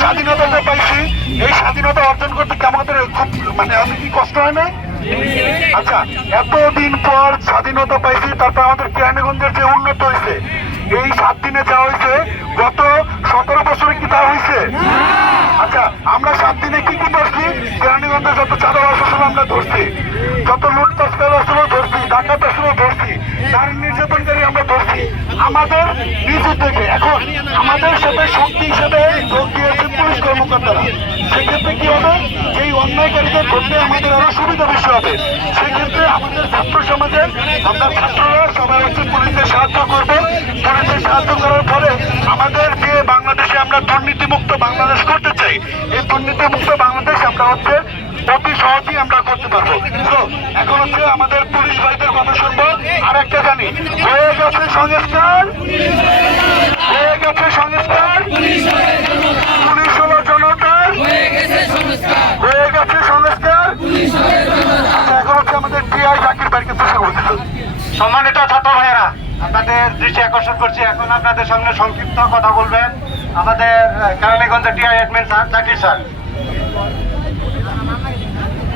স্বাধীনতা যে পাইছি, এই স্বাধীনতা অর্জন করতে কি আমাদের খুব মানে আমি কি কষ্ট হয় না আচ্ছা এতদিন পর স্বাধীনতা পাইছি, তারপর আমাদের কেরানীগঞ্জের যে উন্নত হয়েছে, এই সাত দিনে যা হয়েছে, গত সতেরো বছরে কি তা হয়েছে? আচ্ছা আমরা সাত দিনে কি কি করছি কেরানীগঞ্জে যত চাঁদা আসল আমরা ধরছি, যত লুট তস্কর আসল ধরছি, ডাকাত আসল ধরছি, নারী নির্যাতনকারী আমরা ধরছি। আমাদের নিজ উদ্যোগে, এখন আমাদের সাথে শক্তি হিসেবে কর্মকর্তারা, সেক্ষেত্রে কি হবে? এই অন্যায়কারীদের ধরতে আমাদের আরও সুবিধা বেশি হবে, সেক্ষেত্রে আমাদের ছাত্র সমাজের, আমরা ছাত্ররা সবাই হচ্ছে পুলিশের সাহায্য করব। পুলিশের সাহায্য করার পরে আমাদের যে বাংলাদেশে আমরা দুর্নীতিমুক্ত বাংলাদেশ করতে চাই, এই দুর্নীতিমুক্ত বাংলাদেশ আমরা হচ্ছে অতি সহজেই আমরা করতে পারব। তো, এখন হচ্ছে আমাদের পুলিশ ভাইদের কথা শুনব। আর একটা জানি, হয়ে গেছে সংস্কার হয়ে গেছে সংস্কার পুলিশ হলো জনতার হয়ে গেছে সংস্কার আচ্ছা এখন হচ্ছে আমাদের টিআই জাকির ভাইকে চেষ্টা করতেছে সম্মানিত ছাত্র ভাইয়েরা, আপনাদের দৃষ্টি আকর্ষণ করছি। এখন আপনাদের সামনে সংক্ষিপ্ত কথা বলবেন আমাদের কেরানীগঞ্জের TI admin sir, Zakir sir.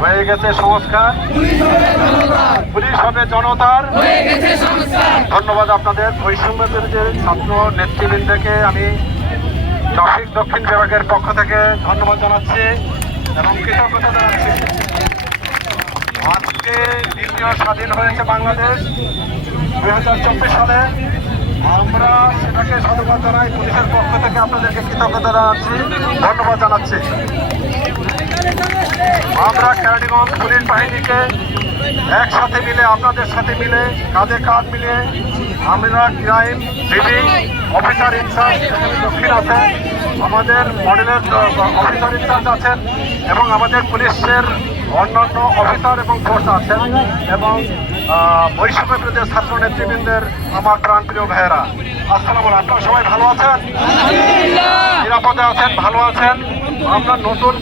হয়ে গেছে সংস্কার। পুলিশ হবে জনতার। ধন্যবাদ আপনাদের। বৈষম্যদের যে ছাত্র নেতৃবৃন্দকে আমি ট্রাফিক দক্ষিণ বিভাগের পক্ষ থেকে ধন্যবাদ জানাচ্ছি এবং কৃতজ্ঞতা জানাচ্ছি। আজকে দ্বিতীয় স্বাধীন হয়েছে বাংলাদেশ। দুই হাজার চব্বিশ সালে আমরা সেটাকে সাধুবাদ জানাই। পুলিশের পক্ষ থেকে আপনাদেরকে কৃতজ্ঞতা জানাচ্ছি, ধন্যবাদ জানাচ্ছি। আমরা কেরানীগঞ্জ পুলিশ বাহিনীকে একসাথে মিলে, আপনাদের সাথে মিলে, কাঁধে কাঁধ মিলে আমরা ক্রাইম ডিবি অফিসার ইনচার্জ দক্ষিণ আছে। আমাদের মডেলের অফিসার ইনচার্জ আছেন এবং আমাদের পুলিশের অন্যান্য অফিসার এবং ফোর্স আছেন এবং বৈষম্য বিরোধী ছাত্র নেতৃবৃন্দের আমার প্রাণপ্রিয় ভাইয়েরা। আসসালাম আপনারা সবাই ভালো আছেন? নিরাপদে আছেন? ভালো আছেন? আমরা নতুন